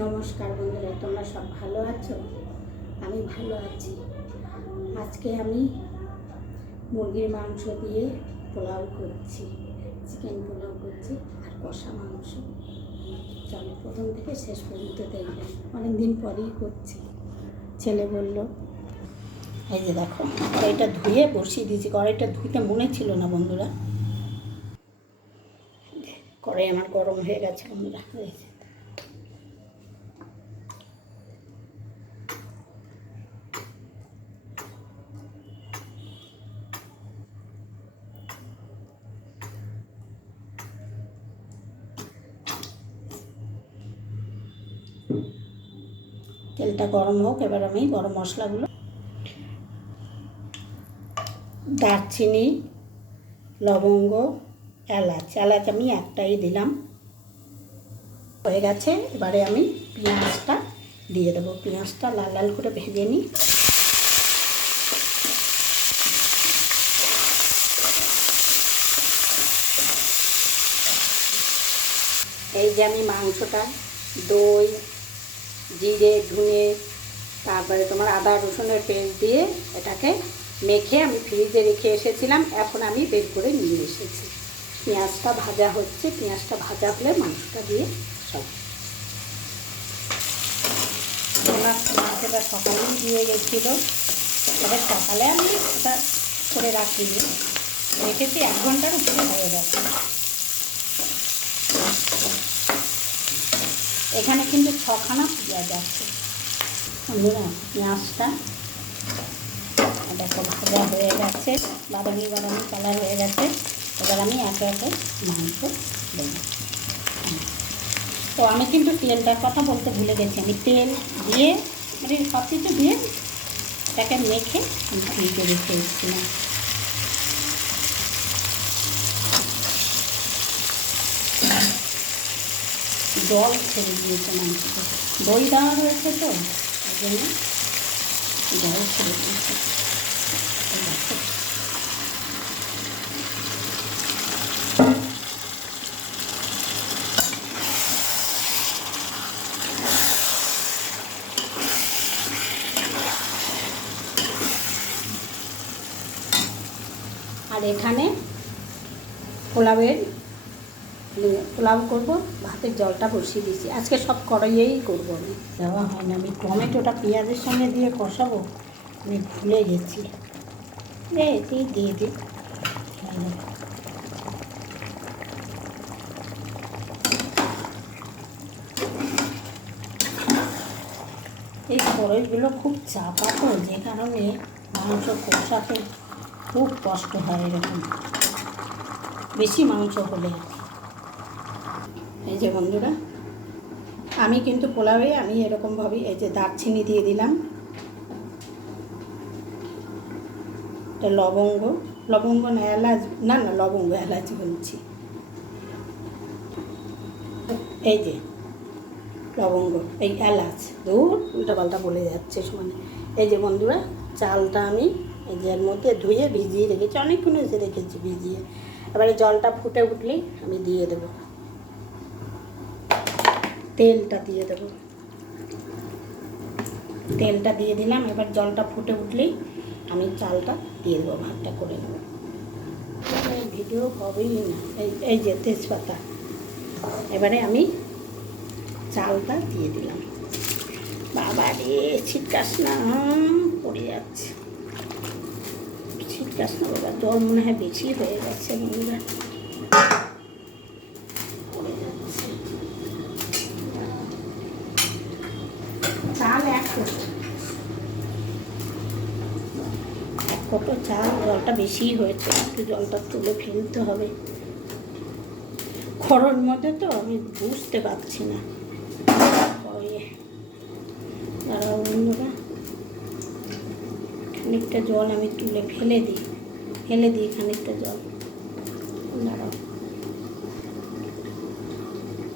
নমস্কার বন্ধুরা, তোমরা সব ভালো আছো? আমি ভালো আছি। আজকে আমি মুরগির মাংস দিয়ে পোলাও করছি, চিকেন পোলাও করছি আর কষা মাংস। চলো প্রথম থেকে শেষ পর্যন্ত দেখবেন, অনেকদিন পরেই করছি। ছেলে বলল, এই যে দেখো কড়াইটা ধুয়ে বসিয়ে দিয়েছি। কড়াইটা ধুইতে মনে ছিল না বন্ধুরা। কড়াই আমার গরম হয়ে গেছে বন্ধুরা। তেলটা গরম হোক, এবার আমি গরম মশলাগুলো দারচিনি, লবঙ্গ, এলাচ আমি একটাই দিলাম। হয়ে গেছে, এবারে আমি পেঁয়াজটা দিয়ে দেবো। পেঁয়াজটা লাল লাল করে ভেজে নিই। এই যে আমি মাংসটা দই, জিরে, ধনে, তারপরে তোমার আদা রসুনের পেস্ট দিয়ে এটাকে মেখে আমি ফ্রিজে রেখে এসেছিলাম। এখন আমি বের করে নিয়ে এসেছি। পেঁয়াজটা ভাজা হচ্ছে, পেঁয়াজটা ভাজা হলে মাংসটা দিয়ে সব মাংসটা সকালেই দিয়ে গেছিলো। তবে সকালে আমি ওটা করে রাখিনি, রেখেছি 1 ঘন্টার উপরে হয়ে গেছে। এখানে কিন্তু 6খানা পেঁয়াজ আছে বন্ধুরা। পেঁয়াজটা দেখো ভাজা হয়ে গেছে, বাদামি কালার হয়ে গেছে। এবার আমি একে একে মাংস দেবো। তো আমি কিন্তু তেলটার কথা বলতে ভুলে গেছি। আমি তেল দিয়ে মানে সব কিছু দিয়ে এটাকে মেখে ফ্রিজে রেখে এসেছিলাম। জল ছেড়ে দিয়েছে মাংসতে, দই দেওয়া রয়েছে তো ওই জন্য জল ছেড়ে দিয়েছে। আর এখানে পোলাও করবো, ভাতের জলটা বসিয়ে দিয়েছি। আজকে সব কড়াইয়েই করবো, আমি দেওয়া হয় না। আমি টমেটোটা পেঁয়াজের সঙ্গে দিয়ে কষাবো, আমি ভুলে গেছি। এতেই দিয়ে দিই। এই কড়াইগুলো খুব চাপা তো, যে কারণে মাংস কষাতে খুব কষ্ট হয়। এরকম বেশি মাংস হলে। এই যে বন্ধুরা, আমি কিন্তু পোলাওয়ে আমি এরকমভাবেই এই যে দারচিনি দিয়ে দিলাম, এটা লবঙ্গ না এলাচ, না লবঙ্গ, এলাচ বলছি। এই যে লবঙ্গ, এই এলাচ, উল্টাপাল্টা বলে যাচ্ছে সমানে। এই যে বন্ধুরা, চালটা আমি এই যে এর মধ্যে ধুয়ে ভিজিয়ে রেখেছি, অনেকক্ষণ এসে রেখেছি ভিজিয়ে। এবারে জলটা ফুটে উঠলেই আমি দিয়ে দেবো, তেলটা দিয়ে দেবো। তেলটা দিয়ে দিলাম। এবার জলটা ফুটে উঠলেই আমি চালটা দিয়ে দেবো, ভাতটা করে নেবো। ভিডিও হবেই না। এই যে তেজপাতা, এবারে আমি চালটা দিয়ে দিলাম। বাবা রে, ছিটকাস না, পড়ে যাচ্ছে। ছিটকাস না বাবা, জল মনে হয় বেশি হয়ে গেছে বন্ধুরা, পড়ে যাচ্ছে। চাল এক কোটো চাল, জলটা বেশি হয়েছে, একটু জলটা তুলে ফেলতে হবে। খড়ের মধ্যে তো আমি বুঝতে পারছি না। দাঁড়াও বন্ধুরা, খানিকটা জল আমি তুলে ফেলে দিই খানিকটা জল। দাঁড়াও।